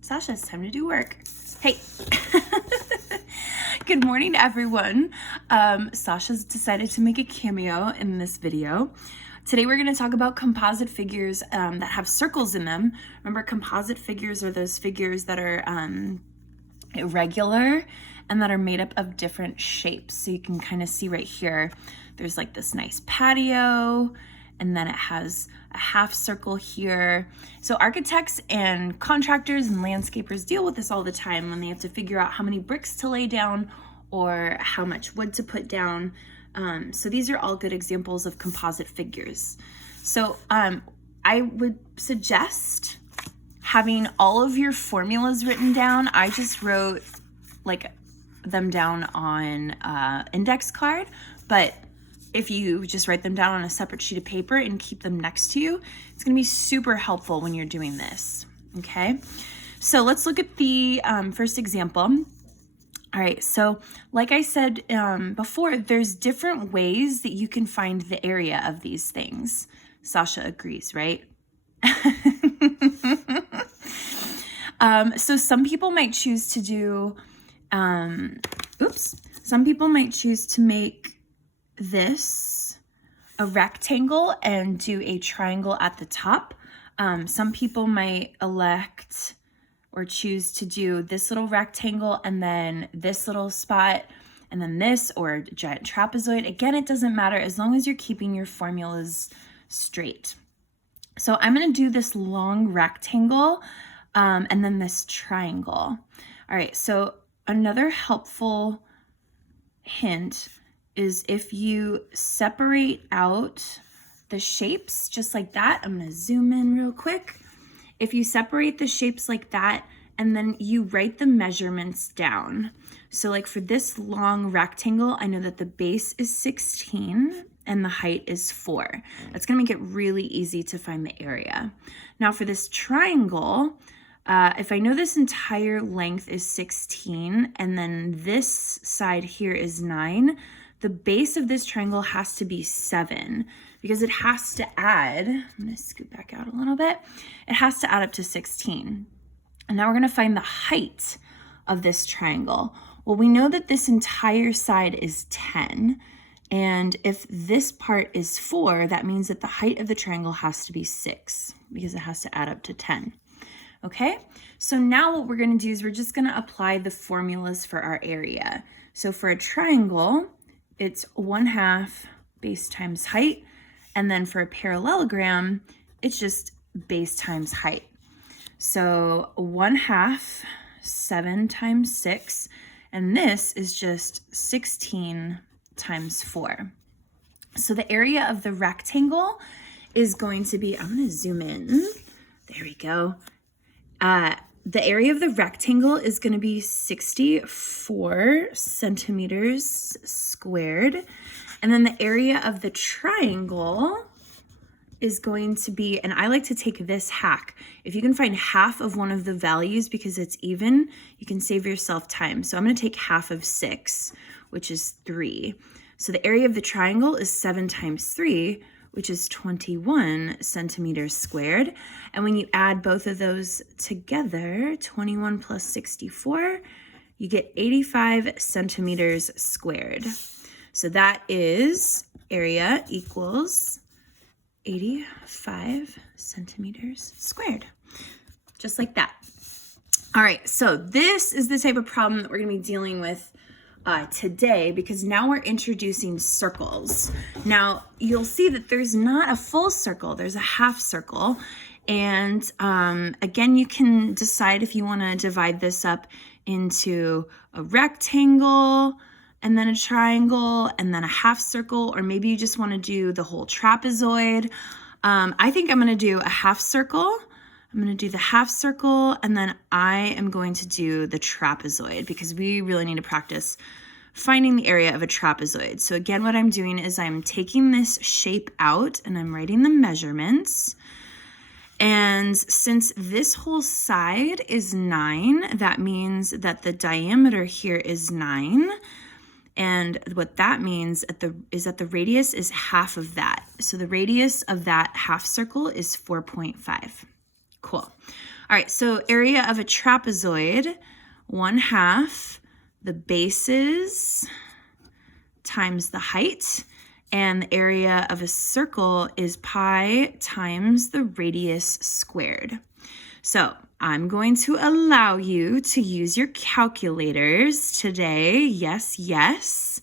Sasha, it's time to do work. Hey. Good morning, everyone. Sasha's decided to make a cameo in this video. Today we're going to talk about composite figures that have circles in them. Remember, composite figures are those figures that are irregular and that are made up of different shapes. So you can kind of see right here, there's like this nice patio, and then it has a half circle here. So architects and contractors and landscapers deal with this all the time when they have to figure out how many bricks to lay down or how much wood to put down. So these are all good examples of composite figures. So I would suggest having all of your formulas written down. I just wrote like them down on index card, but if you just write them down on a separate sheet of paper and keep them next to you, it's going to be super helpful when you're doing this. Okay, so let's look at the first example. All right, so like I said before, there's different ways that you can find the area of these things. Sasha agrees, right? So some people might choose to do, some people might choose to make this a rectangle and do a triangle at the top. Some people might elect or choose to do this little rectangle and then this little spot and then this, or a giant trapezoid. Again, it doesn't matter as long as you're keeping your formulas straight. So I'm going to do this long rectangle and then this triangle. All right, so another helpful hint is if you separate out the shapes just like that. I'm going to zoom in real quick. If you separate the shapes like that and then you write the measurements down. So like for this long rectangle, I know that the base is 16 and the height is 4. That's going to make it really easy to find the area. Now for this triangle, if I know this entire length is 16 and then this side here is 9, the base of this triangle has to be 7 because it has to add, I'm going to scoot back out a little bit, it has to add up to 16. And now we're going to find the height of this triangle. Well, we know that this entire side is 10. And if this part is 4, that means that the height of the triangle has to be 6 because it has to add up to 10. Okay, so now what we're going to do is we're just going to apply the formulas for our area. So for a triangle, it's 1/2 base times height. And then for a parallelogram, it's just base times height. So 1/2, 7 times 6. And this is just 16 times 4. So the area of the rectangle is going to be, I'm going to zoom in. There we go. The area of the rectangle is going to be 64 centimeters squared. And then the area of the triangle is going to be, and I like to take this hack. If you can find half of one of the values because it's even, you can save yourself time. So I'm going to take half of 6, which is 3. So the area of the triangle is 7 times 3, which is 21 centimeters squared. And when you add both of those together, 21 plus 64, you get 85 centimeters squared. So that is area equals 85 centimeters squared, just like that. All right, so this is the type of problem that we're gonna be dealing with today, because now we're introducing circles. Now you'll see that there's not a full circle, there's a half circle. And again, you can decide if you want to divide this up into a rectangle and then a triangle and then a half circle, or maybe you just want to do the whole trapezoid. I think I'm going to do a half circle. I'm going to do the half circle, and then I am going to do the trapezoid because we really need to practice finding the area of a trapezoid. So again, what I'm doing is I'm taking this shape out and I'm writing the measurements. And since this whole side is 9, that means that the diameter here is 9. And what that means is that the radius is half of that. So the radius of that half circle is 4.5. Cool. All right, so area of a trapezoid, 1/2 the bases times the height, and the area of a circle is pi times the radius squared. So I'm going to allow you to use your calculators today. Yes, yes.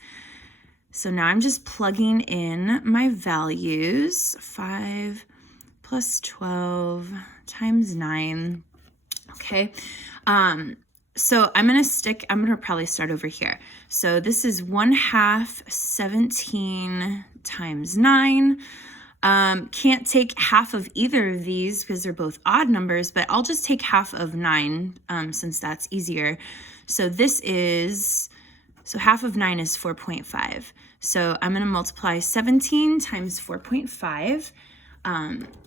So now I'm just plugging in my values. 5 plus 12 times 9. Okay. So I'm going to probably start over here. So this is 1/2 17 times 9. Can't take half of either of these because they're both odd numbers, but I'll just take half of 9 since that's easier. So half of 9 is 4.5. So I'm going to multiply 17 times 4.5.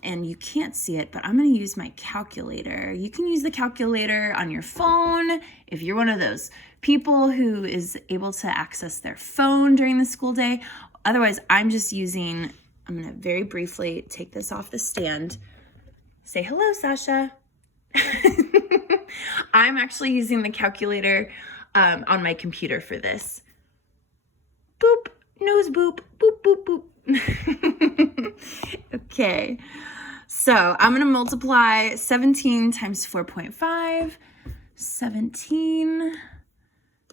And you can't see it, but I'm going to use my calculator. You can use the calculator on your phone if you're one of those people who is able to access their phone during the school day. Otherwise, I'm going to very briefly take this off the stand. Say hello, Sasha. I'm actually using the calculator on my computer for this. Boop, nose boop, boop, boop, boop. Okay, so I'm going to multiply 17 times 4.5, 17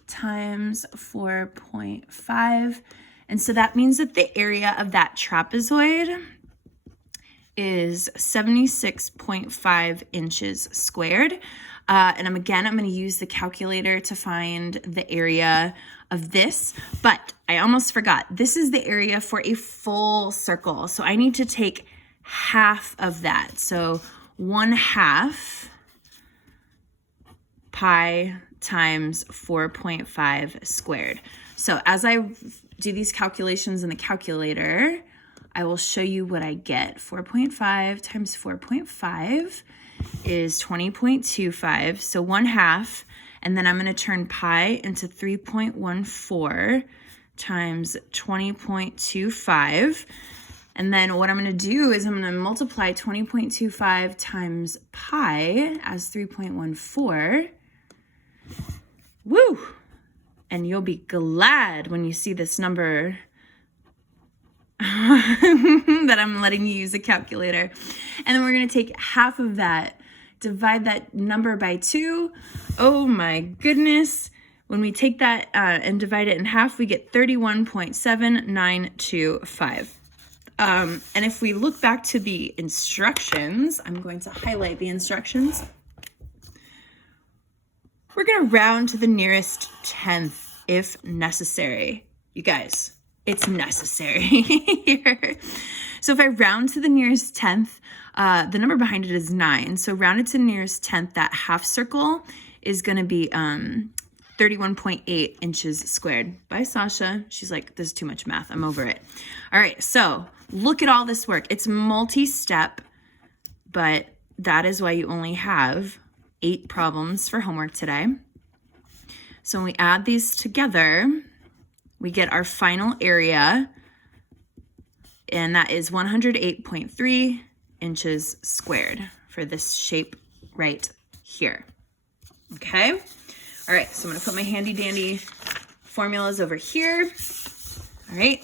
times 4.5, and so that means that the area of that trapezoid is 76.5 inches squared. And I'm going to use the calculator to find the area of this, but I almost forgot. This is the area for a full circle. So I need to take half of that. So 1/2 pi times 4.5 squared. So as I do these calculations in the calculator, I will show you what I get. 4.5 times 4.5 is 20.25. So 1/2. And then I'm going to turn pi into 3.14 times 20.25. And then what I'm going to do is I'm going to multiply 20.25 times pi as 3.14. Woo! And you'll be glad when you see this number that I'm letting you use a calculator. And then we're going to take half of that, divide that number by 2. Oh my goodness. When we take that and divide it in half, we get 31.7925. And if we look back to the instructions, I'm going to highlight the instructions. We're going to round to the nearest 10th if necessary. You guys, it's necessary here. So if I round to the nearest 10th, the number behind it is 9. So rounded to the nearest 10th, that half circle is going to be 31.8 inches squared. Bye, Sasha. She's like, this is too much math. I'm over it. All right, so look at all this work. It's multi-step, but that is why you only have 8 problems for homework today. So when we add these together, we get our final area, and that is 108.3 inches squared for this shape right here. Okay? All right, so I'm going to put my handy dandy formulas over here. All right.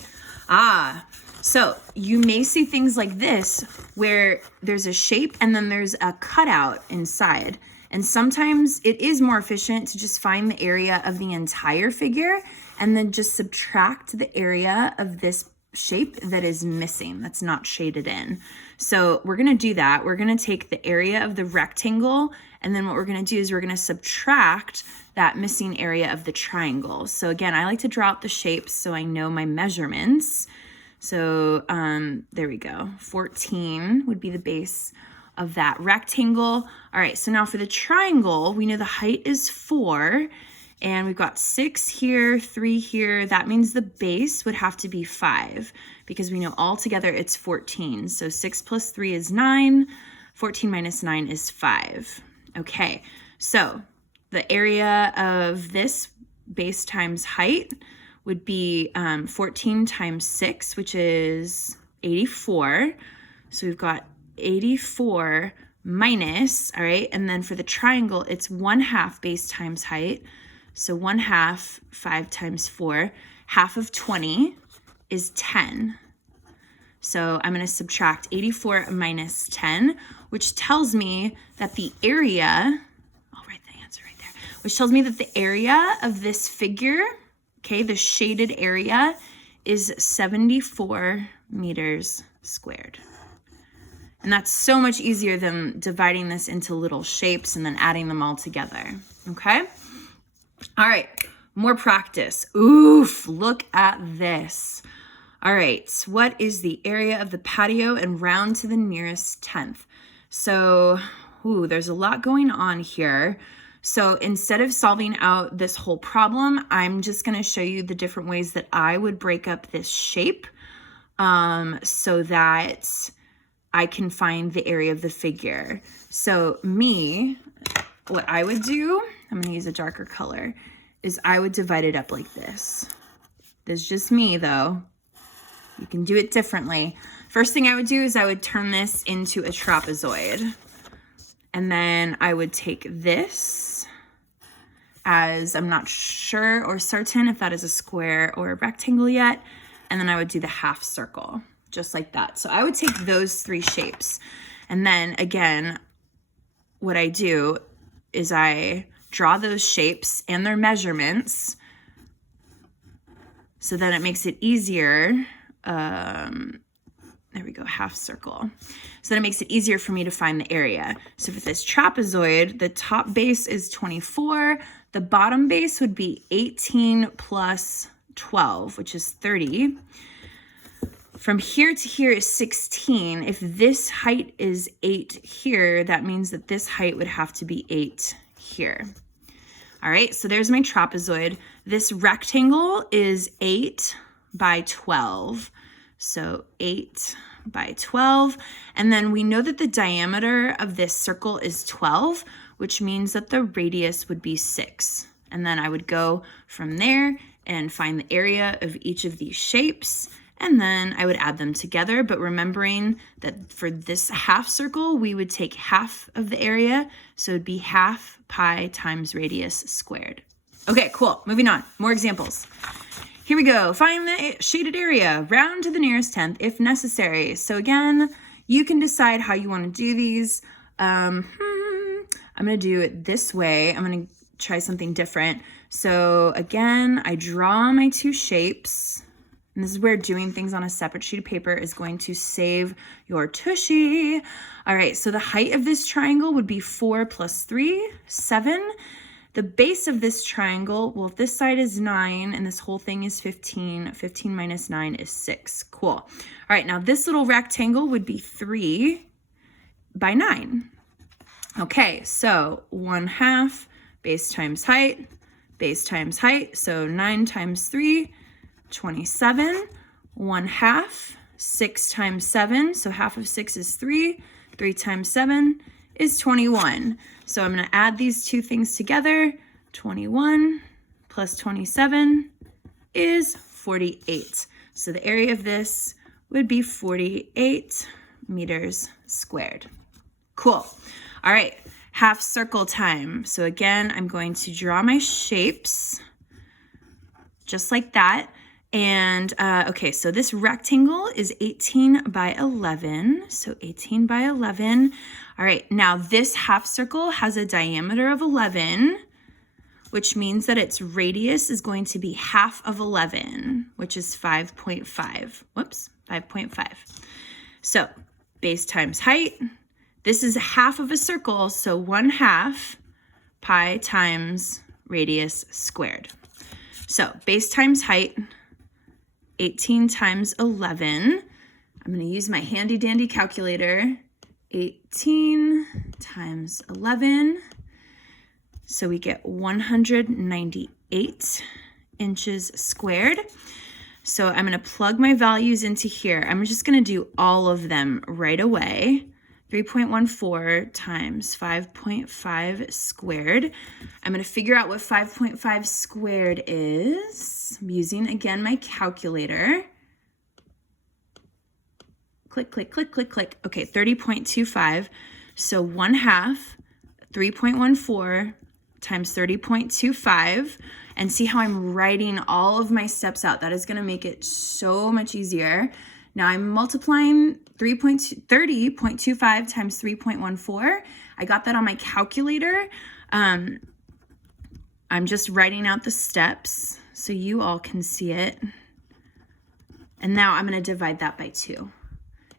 So you may see things like this where there's a shape and then there's a cutout inside. And sometimes it is more efficient to just find the area of the entire figure and then just subtract the area of this shape that is missing, that's not shaded in. So we're going to do that. We're going to take the area of the rectangle, and then what we're going to do is we're going to subtract that missing area of the triangle. So again, I like to draw out the shapes so I know my measurements. So there we go. 14 would be the base of that rectangle. All right, so now for the triangle, we know the height is 4, and we've got 6 here, 3 here. That means the base would have to be 5 because we know all together it's 14. So 6 plus 3 is 9. 14 minus 9 is 5. Okay, so the area of this base times height would be 14 times 6, which is 84. So we've got 84 minus, all right, and then for the triangle, it's 1/2 base times height. So 1/2, 5 times 4, half of 20 is 10. So I'm going to subtract 84 minus 10, which tells me that the area, I'll write the answer right there, which tells me that the area of this figure, okay, the shaded area, is 74 meters squared. And that's so much easier than dividing this into little shapes and then adding them all together, okay? All right, more practice. Oof, look at this. All right, what is the area of the patio and round to the nearest tenth? So, there's a lot going on here. So instead of solving out this whole problem, I'm just gonna show you the different ways that I would break up this shape so that I can find the area of the figure. So what I would do, I'm gonna use a darker color, is I would divide it up like this. This is just me though. You can do it differently. First thing I would do is I would turn this into a trapezoid. And then I would take this as, I'm not sure or certain if that is a square or a rectangle yet. And then I would do the half circle, just like that. So I would take those 3 shapes. And then again, what I do is I draw those shapes and their measurements so that it makes it easier. There we go, half circle. So that it makes it easier for me to find the area. So for this trapezoid, the top base is 24. The bottom base would be 18 plus 12, which is 30. From here to here is 16. If this height is 8 here, that means that this height would have to be 8 here. All right, so there's my trapezoid. This rectangle is 8 by 12. So 8 by 12. And then we know that the diameter of this circle is 12, which means that the radius would be 6. And then I would go from there and find the area of each of these shapes. And then I would add them together, but remembering that for this half circle, we would take half of the area. So it'd be half pi times radius squared. Okay, cool. Moving on. More examples. Here we go. Find the shaded area, round to the nearest tenth if necessary. So again, you can decide how you want to do these. I'm going to do it this way. I'm going to try something different. So again, I draw my 2 shapes. And this is where doing things on a separate sheet of paper is going to save your tushy. All right, so the height of this triangle would be 4 plus 3, 7. The base of this triangle, well, if this side is 9 and this whole thing is 15, 15 minus 9 is 6. Cool. All right, now this little rectangle would be 3 by 9. Okay, so 1/2 base times height, so 9 times 3, 27. 1/2, 6 times 7, so half of 6 is 3. 3 times 7 is 21. So I'm going to add these 2 things together. 21 plus 27 is 48. So the area of this would be 48 meters squared. Cool. All right, half circle time. So again, I'm going to draw my shapes just like that. And okay, so this rectangle is 18 by 11. So 18 by 11. All right, now this half circle has a diameter of 11, which means that its radius is going to be half of 11, which is 5.5. Whoops, 5.5. So base times height. This is half of a circle, so 1/2 pi times radius squared. So base times height, 18 times 11. I'm going to use my handy dandy calculator. 18 times 11. So we get 198 inches squared. So I'm going to plug my values into here. I'm just going to do all of them right away. 3.14 times 5.5 squared. I'm going to figure out what 5.5 squared is. I'm using, again, my calculator. Click, click, click, click, click. Okay, 30.25. So 1/2, 3.14 times 30.25, and see how I'm writing all of my steps out. That is gonna make it so much easier. Now I'm multiplying 30.25 times 3.14. I got that on my calculator. I'm just writing out the steps so you all can see it. And now I'm gonna divide that by 2.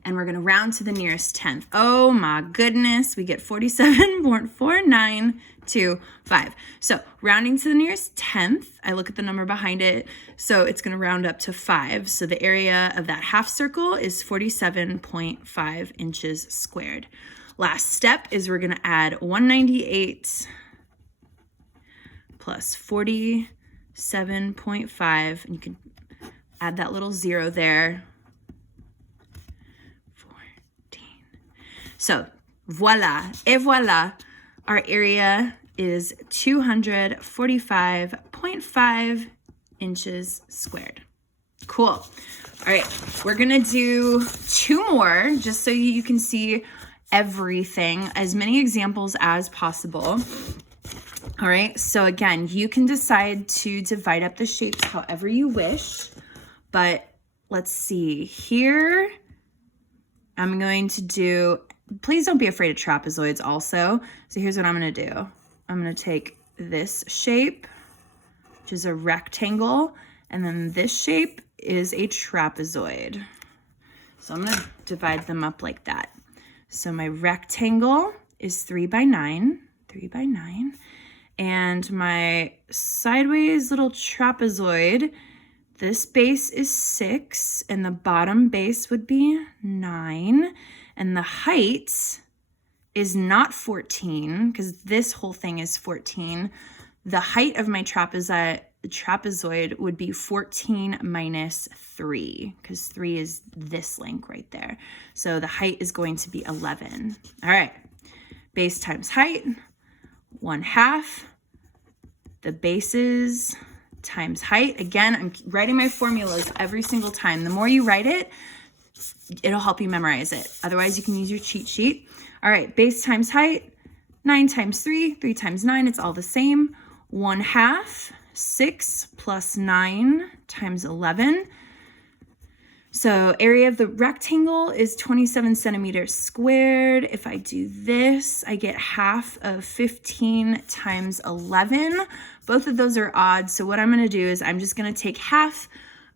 And we're gonna round to the nearest 10th. Oh my goodness, we get 47.4925. So rounding to the nearest 10th, I look at the number behind it, so it's gonna round up to 5. So the area of that half circle is 47.5 inches squared. Last step is we're gonna add 198 plus 47.5, and you can add that little 0 there. 14. So voila, et voila, our area is 245.5 inches squared. Cool. All right, we're gonna do 2 more just so you can see everything, as many examples as possible. All right, so again, you can decide to divide up the shapes however you wish, but let's see here. I'm going to do, please don't be afraid of trapezoids also. So here's what I'm gonna do. I'm gonna take this shape, which is a rectangle, and then this shape is a trapezoid. So I'm gonna divide them up like that. So my rectangle is 3 by 9, and my sideways little trapezoid, this base is 6, and the bottom base would be 9, and the height is not 14, because this whole thing is 14. The height of my trapezoid would be 14 minus 3, because 3 is this length right there. So the height is going to be 11. All right, base times height, 1/2. The bases times height. Again, I'm writing my formulas every single time. The more you write it, it'll help you memorize it. Otherwise, you can use your cheat sheet. All right, base times height, 9 times 3, 3 times 9, it's all the same. 1/2, 6 plus 9 times 11. So area of the rectangle is 27 centimeters squared. If I do this, I get half of 15 times 11. Both of those are odd, so what I'm gonna do is I'm just gonna take half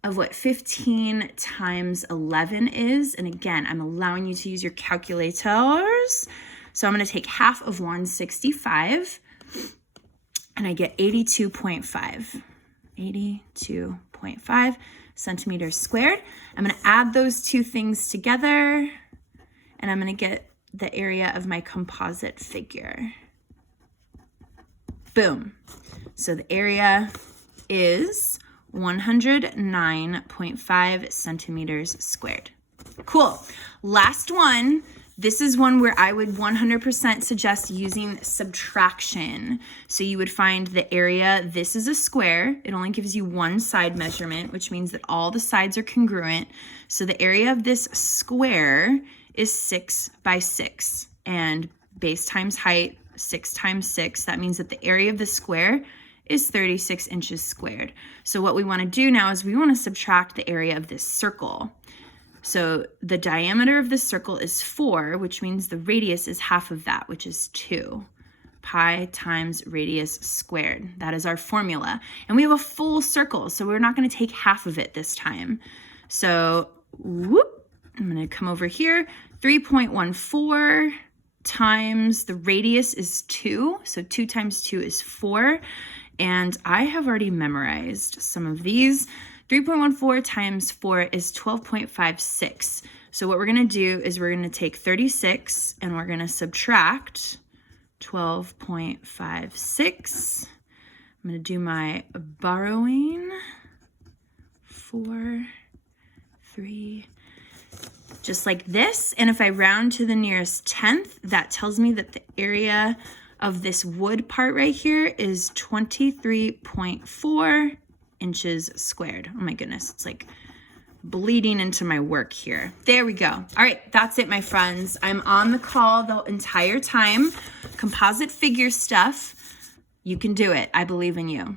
of what 15 times 11 is. And again, I'm allowing you to use your calculators. So I'm gonna take half of 165, and I get 82.5. 82.5 centimeters squared. I'm gonna add those two things together, and I'm gonna get the area of my composite figure. Boom. So the area is 109.5 centimeters squared. Cool. Last one. This is one where I would 100% suggest using subtraction. So you would find the area, this is a square. It only gives you one side measurement, which means that all the sides are congruent. So the area of this square is 6 by 6. And base times height, 6 times 6. That means that the area of the square is 36 inches squared. So what we want to do now is we want to subtract the area of this circle. So the diameter of this circle is 4, which means the radius is half of that, which is 2. Pi times radius squared. That is our formula. And we have a full circle, so we're not going to take half of it this time. So whoop, I'm going to come over here. 3.14 times the radius is 2. So 2 times 2 is 4. And I have already memorized some of these. 3.14 times 4 is 12.56. So what we're going to do is we're going to take 36 and we're going to subtract 12.56. I'm going to do my borrowing. 4, 3, just like this. And if I round to the nearest 10th, that tells me that the area of this wood part right here is 23.4 inches squared. Oh my goodness, it's like bleeding into my work here. There we go. All right, that's it, my friends. I'm on the call the entire time. Composite figure stuff. You can do it. I believe in you.